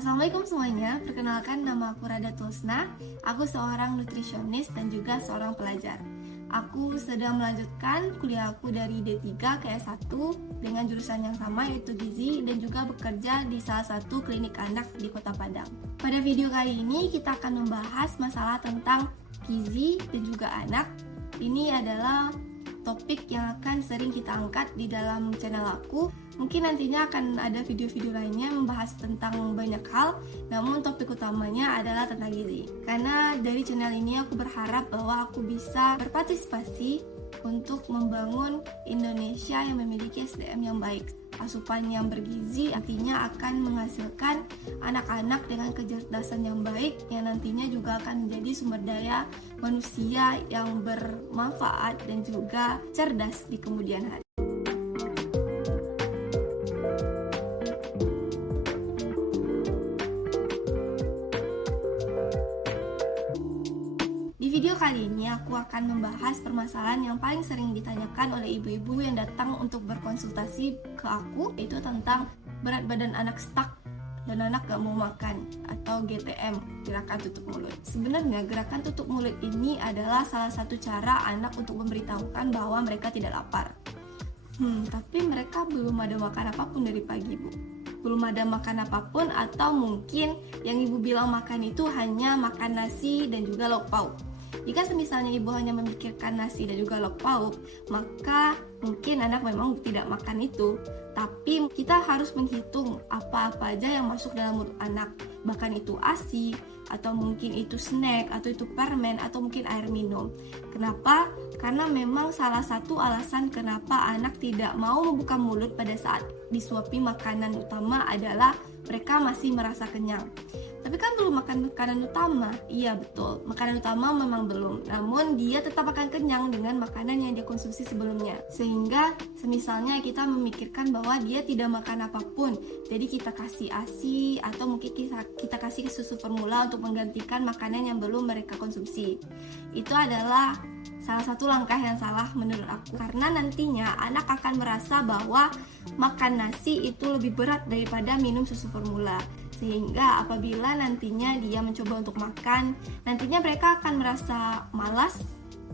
Assalamualaikum semuanya, perkenalkan nama aku Rada Tulsna. Aku seorang nutrisionis dan juga seorang pelajar. Aku sedang melanjutkan kuliah aku dari D3 ke S1 dengan jurusan yang sama yaitu gizi dan juga bekerja di salah satu klinik anak di Kota Padang. Pada video kali ini kita akan membahas masalah tentang gizi dan juga anak. Ini adalah topik yang akan sering kita angkat di dalam channel aku. Mungkin nantinya akan ada video-video lainnya membahas tentang banyak hal, namun topik utamanya adalah tentang gizi. Karena dari channel ini aku berharap bahwa aku bisa berpartisipasi untuk membangun Indonesia yang memiliki SDM yang baik. Asupan yang bergizi artinya akan menghasilkan anak-anak dengan kecerdasan yang baik yang nantinya juga akan menjadi sumber daya manusia yang bermanfaat dan juga cerdas di kemudian hari. Di video kali ini aku akan membahas permasalahan yang paling sering ditanyakan oleh ibu-ibu yang datang untuk berkonsultasi ke aku, yaitu tentang berat badan anak stuck dan anak gak mau makan atau GTM, gerakan tutup mulut. Sebenarnya gerakan tutup mulut ini adalah salah satu cara anak untuk memberitahukan bahwa mereka tidak lapar. Tapi mereka belum ada makan apapun dari pagi, Bu. Belum ada makan apapun, atau mungkin yang ibu bilang makan itu hanya makan nasi dan juga lauk pauk. Jika semisalnya ibu hanya memikirkan nasi dan juga lauk pauk, maka mungkin anak memang tidak makan itu. Tapi kita harus menghitung apa-apa aja yang masuk dalam mulut anak. Bahkan itu ASI, atau mungkin itu snack, atau itu permen, atau mungkin air minum. Kenapa? Karena memang salah satu alasan kenapa anak tidak mau membuka mulut pada saat disuapi makanan utama adalah mereka masih merasa kenyang. Tapi kan belum makan makanan utama. Iya betul, makanan utama memang belum. Namun dia tetap akan kenyang dengan makanan yang dia konsumsi sebelumnya. Sehingga semisalnya kita memikirkan bahwa dia tidak makan apapun, jadi kita kasih ASI atau mungkin kita kasih susu formula untuk menggantikan makanan yang belum mereka konsumsi. Itu adalah salah satu langkah yang salah menurut aku. Karena nantinya anak akan merasa bahwa makan nasi itu lebih berat daripada minum susu formula. Sehingga apabila nantinya dia mencoba untuk makan, nantinya mereka akan merasa malas,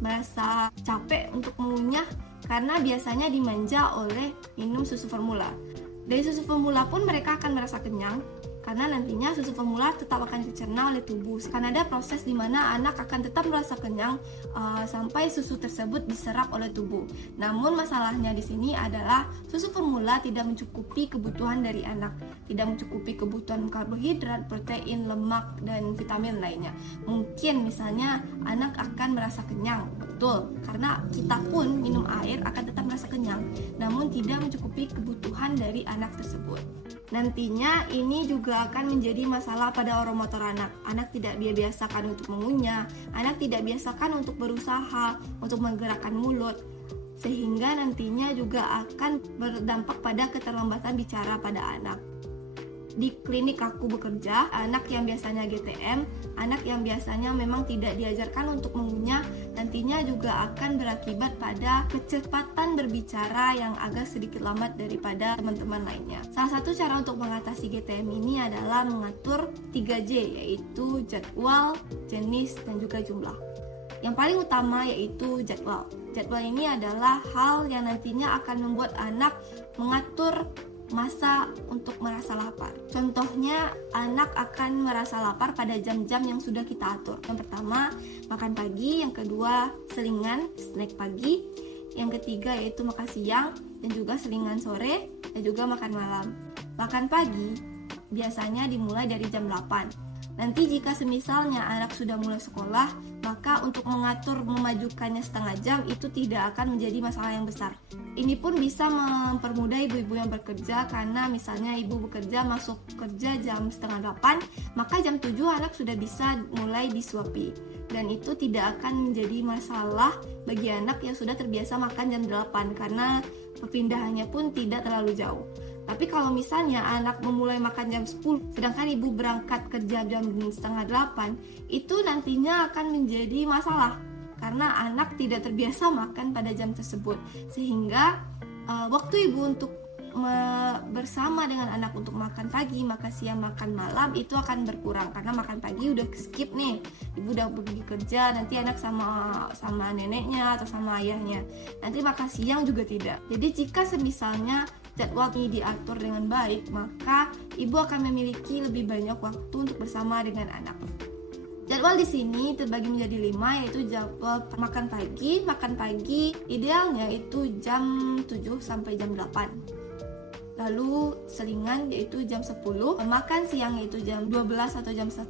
merasa capek untuk mengunyah karena biasanya dimanja oleh minum susu formula. Dari susu formula pun mereka akan merasa kenyang karena nantinya susu formula tetap akan dicerna oleh tubuh. Karena ada proses di mana anak akan tetap merasa kenyang sampai susu tersebut diserap oleh tubuh. Namun masalahnya di sini adalah susu formula tidak mencukupi kebutuhan dari anak, tidak mencukupi kebutuhan karbohidrat, protein, lemak, dan vitamin lainnya. Mungkin misalnya anak akan merasa kenyang, betul, karena kita pun minum air akan tetap merasa kenyang, namun tidak mencukupi kebutuhan dari anak tersebut. Nantinya ini juga akan menjadi masalah pada oromotor anak. Anak tidak biasakan untuk mengunyah, anak tidak biasakan untuk berusaha, untuk menggerakkan mulut, sehingga nantinya juga akan berdampak pada keterlambatan bicara pada anak. Di klinik aku bekerja, anak yang biasanya GTM, anak yang biasanya memang tidak diajarkan untuk mengunyah, nantinya juga akan berakibat pada kecepatan berbicara yang agak sedikit lambat daripada teman-teman lainnya. Salah satu cara untuk mengatasi GTM ini adalah mengatur 3J, yaitu jadwal, jenis, dan juga jumlah. Yang paling utama yaitu jadwal. Jadwal ini adalah hal yang nantinya akan membuat anak mengatur masa untuk merasa lapar. Contohnya, anak akan merasa lapar pada jam-jam yang sudah kita atur. Yang pertama, makan pagi. Yang kedua, selingan, snack pagi. Yang ketiga yaitu makan siang dan juga selingan sore dan juga makan malam. Makan pagi biasanya dimulai dari jam 8. Nanti jika semisalnya anak sudah mulai sekolah, maka untuk mengatur memajukannya setengah jam itu tidak akan menjadi masalah yang besar. Ini pun bisa mempermudah ibu-ibu yang bekerja, karena misalnya ibu bekerja masuk kerja jam setengah 8, maka jam 7 anak sudah bisa mulai disuapi. Dan itu tidak akan menjadi masalah bagi anak yang sudah terbiasa makan jam 8, karena perpindahannya pun tidak terlalu jauh. Tapi kalau misalnya anak memulai makan jam 10, sedangkan ibu berangkat kerja jam setengah 8, itu nantinya akan menjadi masalah karena anak tidak terbiasa makan pada jam tersebut. Sehingga waktu ibu untuk bersama dengan anak untuk makan pagi, maka siang makan malam itu akan berkurang karena makan pagi udah skip nih, ibu udah pergi kerja, nanti anak sama neneknya atau sama ayahnya, nanti makan siang juga tidak. Jadi jika semisalnya jadwal ini diatur dengan baik, maka ibu akan memiliki lebih banyak waktu untuk bersama dengan anak. Jadwal di sini terbagi menjadi 5, yaitu jadwal makan pagi. Makan pagi idealnya itu jam 7 sampai jam 8. Lalu selingan yaitu jam 10. Makan siang yaitu jam 12 atau jam 1.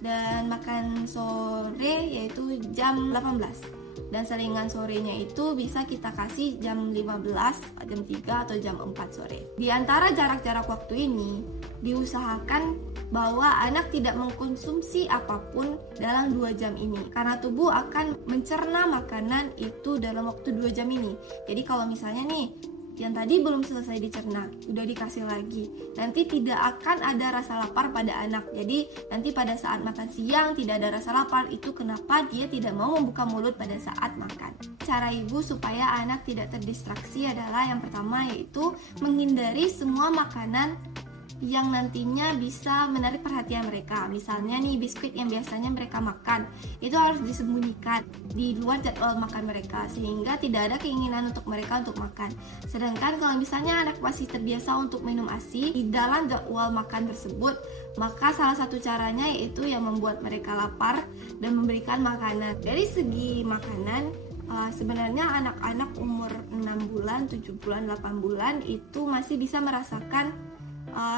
Dan makan sore yaitu jam 18. Dan selingan sorenya itu bisa kita kasih jam 15, jam 3 atau jam 4 sore. Di antara jarak-jarak waktu ini, diusahakan bahwa anak tidak mengkonsumsi apapun dalam 2 jam ini, karena tubuh akan mencerna makanan itu dalam waktu 2 jam ini. Jadi kalau misalnya nih yang tadi belum selesai dicerna, udah dikasih lagi, nanti tidak akan ada rasa lapar pada anak. Jadi nanti pada saat makan siang tidak ada rasa lapar, itu kenapa dia tidak mau membuka mulut pada saat makan. Cara ibu supaya anak tidak terdistraksi adalah yang pertama yaitu menghindari semua makanan yang nantinya bisa menarik perhatian mereka. Misalnya nih biskuit yang biasanya mereka makan, itu harus disembunyikan di luar jadwal makan mereka sehingga tidak ada keinginan untuk mereka untuk makan. Sedangkan kalau misalnya anak masih terbiasa untuk minum ASI di dalam jadwal makan tersebut, maka salah satu caranya yaitu yang membuat mereka lapar dan memberikan makanan. Dari segi makanan, sebenarnya anak-anak umur 6 bulan, 7 bulan, 8 bulan itu masih bisa merasakan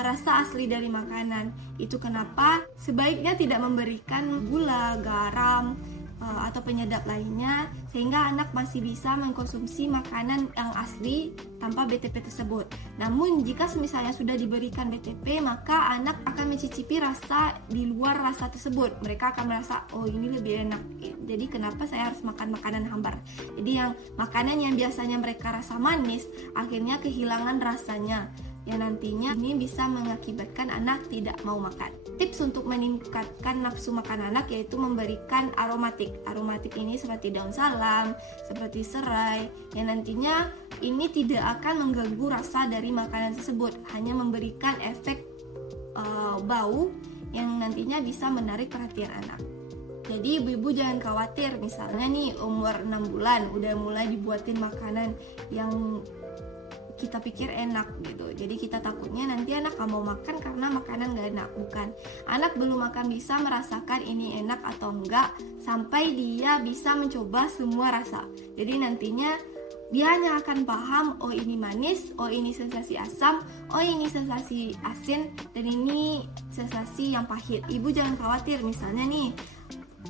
rasa asli dari makanan. Itu kenapa sebaiknya tidak memberikan gula, garam, atau penyedap lainnya, sehingga anak masih bisa mengkonsumsi makanan yang asli tanpa BTP tersebut. Namun jika misalnya sudah diberikan BTP, maka anak akan mencicipi rasa di luar rasa tersebut. Mereka akan merasa, oh ini lebih enak, jadi kenapa saya harus makan makanan hambar. Jadi yang makanan yang biasanya mereka rasa manis, akhirnya kehilangan rasanya, yang nantinya ini bisa mengakibatkan anak tidak mau makan. Tips untuk meningkatkan nafsu makan anak yaitu memberikan aromatik. Aromatik ini seperti daun salam, seperti serai, yang nantinya ini tidak akan mengganggu rasa dari makanan tersebut, hanya memberikan efek bau yang nantinya bisa menarik perhatian anak. Jadi ibu-ibu jangan khawatir, misalnya nih umur 6 bulan udah mulai dibuatin makanan yang kita pikir enak gitu. Jadi kita takutnya nanti anak gak mau makan karena makanan gak enak. Bukan, anak belum akan bisa merasakan ini enak atau enggak sampai dia bisa mencoba semua rasa. Jadi nantinya dia hanya akan paham, oh ini manis, oh ini sensasi asam, oh ini sensasi asin, dan ini sensasi yang pahit. Ibu jangan khawatir, misalnya nih,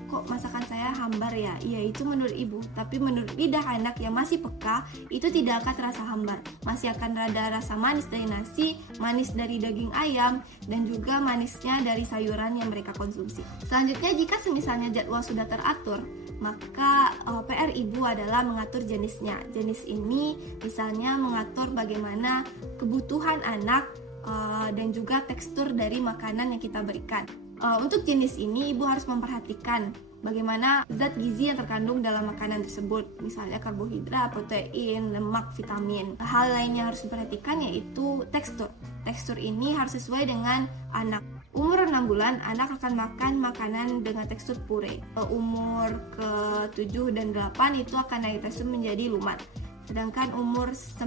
kok masakan saya hambar ya? Iya, itu menurut ibu, tapi menurut lidah anak yang masih peka, itu tidak akan terasa hambar. Masih akan ada rasa manis dari nasi, manis dari daging ayam, dan juga manisnya dari sayuran yang mereka konsumsi. Selanjutnya, jika misalnya jadwal sudah teratur, maka PR ibu adalah mengatur jenisnya. Jenis ini misalnya mengatur bagaimana kebutuhan anak dan juga tekstur dari makanan yang kita berikan. Untuk jenis ini ibu harus memperhatikan bagaimana zat gizi yang terkandung dalam makanan tersebut, misalnya karbohidrat, protein, lemak, vitamin. Hal lain yang harus diperhatikan yaitu tekstur. Tekstur ini harus sesuai dengan anak. Umur 6 bulan anak akan makan makanan dengan tekstur puree. Umur ke-7 dan 8 itu akan naik tekstur menjadi lumat. Sedangkan umur 9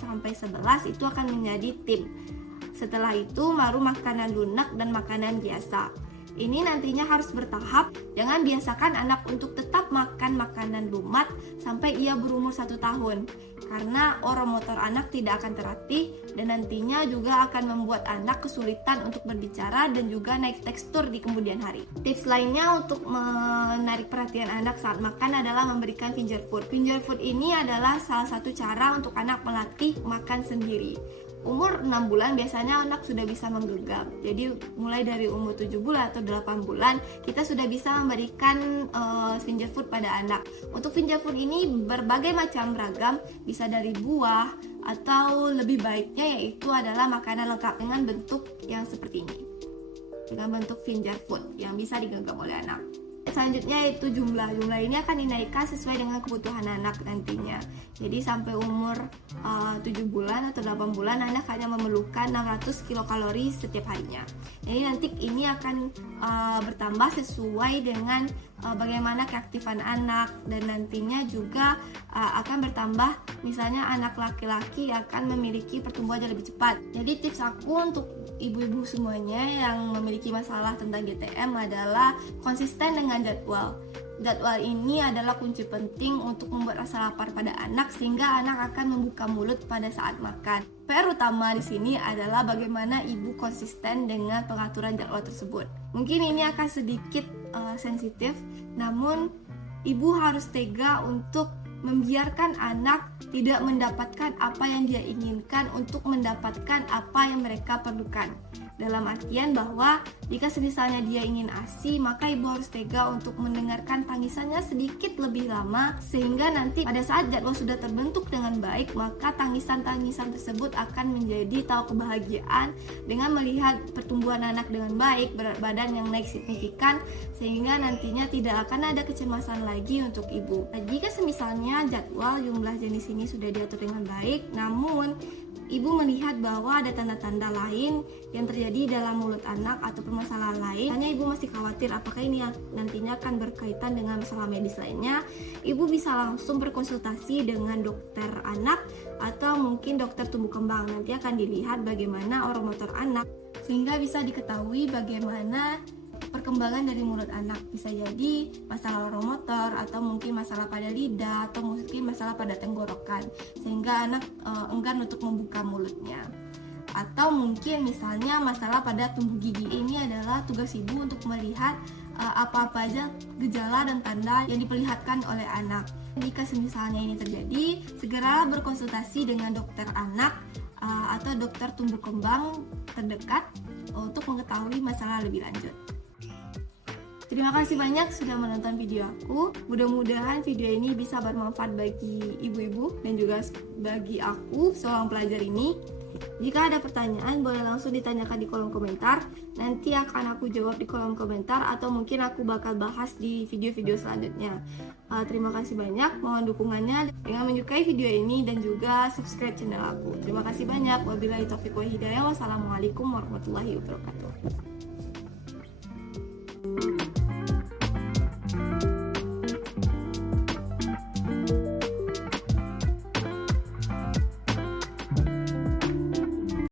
sampai 11 itu akan menjadi tim. Setelah itu baru makanan lunak dan makanan biasa. Ini nantinya harus bertahap. Jangan biasakan anak untuk tetap makan makanan lumat sampai ia berumur 1 tahun, karena oromotor anak tidak akan terlatih dan nantinya juga akan membuat anak kesulitan untuk berbicara dan juga naik tekstur di kemudian hari. Tips lainnya untuk menarik perhatian anak saat makan adalah memberikan finger food. Finger food ini adalah salah satu cara untuk anak melatih makan sendiri. Umur 6 bulan biasanya anak sudah bisa menggenggam. Jadi mulai dari umur 7 bulan atau 8 bulan kita sudah bisa memberikan finger food pada anak. Untuk finger food ini berbagai macam ragam, bisa dari buah atau lebih baiknya yaitu adalah makanan lengkap dengan bentuk yang seperti ini. Dengan bentuk finger food yang bisa digenggam oleh anak. Selanjutnya yaitu jumlah. Jumlah ini akan dinaikkan sesuai dengan kebutuhan anak nantinya. Jadi sampai umur 7 bulan atau 8 bulan anak hanya memerlukan 600 kilokalori setiap harinya. Jadi nanti ini akan bertambah sesuai dengan bagaimana keaktifan anak, dan nantinya juga akan bertambah, misalnya anak laki-laki akan memiliki pertumbuhan yang lebih cepat. Jadi tips aku untuk ibu-ibu semuanya yang memiliki masalah tentang GTM adalah konsisten dengan jadwal. Jadwal ini adalah kunci penting untuk membuat rasa lapar pada anak sehingga anak akan membuka mulut pada saat makan. PR utama di sini adalah bagaimana ibu konsisten dengan pengaturan jadwal tersebut. Mungkin ini akan sedikit sensitif, namun ibu harus tega untuk membiarkan anak tidak mendapatkan apa yang dia inginkan untuk mendapatkan apa yang mereka perlukan. Dalam artian bahwa jika semisalnya dia ingin ASI, maka ibu harus tega untuk mendengarkan tangisannya sedikit lebih lama, sehingga nanti pada saat jadwal sudah terbentuk dengan baik, maka tangisan-tangisan tersebut akan menjadi tahu kebahagiaan dengan melihat pertumbuhan anak dengan baik, berat badan yang naik signifikan, sehingga nantinya tidak akan ada kecemasan lagi untuk ibu. Nah, jika semisalnya jadwal jumlah jenis ini sudah diatur dengan baik, namun ibu melihat bahwa ada tanda-tanda lain yang terjadi dalam mulut anak atau permasalahan lain, hanya ibu masih khawatir apakah ini nantinya akan berkaitan dengan masalah medis lainnya, ibu bisa langsung berkonsultasi dengan dokter anak atau mungkin dokter tumbuh kembang. Nanti akan dilihat bagaimana oromotor anak sehingga bisa diketahui bagaimana perkembangan dari mulut anak. Bisa jadi masalah oromotor atau mungkin masalah pada lidah atau mungkin masalah pada tenggorokan sehingga anak enggan untuk membuka mulutnya. Atau mungkin misalnya masalah pada tumbuh gigi. Ini adalah tugas ibu untuk melihat apa-apa aja gejala dan tanda yang diperlihatkan oleh anak. Jika misalnya ini terjadi, segeralah berkonsultasi dengan dokter anak atau dokter tumbuh kembang terdekat untuk mengetahui masalah lebih lanjut. Terima kasih banyak sudah menonton video aku. Mudah-mudahan video ini bisa bermanfaat bagi ibu-ibu dan juga bagi aku seorang pelajar ini. Jika ada pertanyaan boleh langsung ditanyakan di kolom komentar. Nanti akan aku jawab di kolom komentar atau mungkin aku bakal bahas di video-video selanjutnya. Terima kasih banyak. Mohon dukungannya dengan menyukai video ini dan juga subscribe channel aku. Terima kasih banyak. Wabillahi taufiq wal hidayah. Wassalamualaikum warahmatullahi wabarakatuh.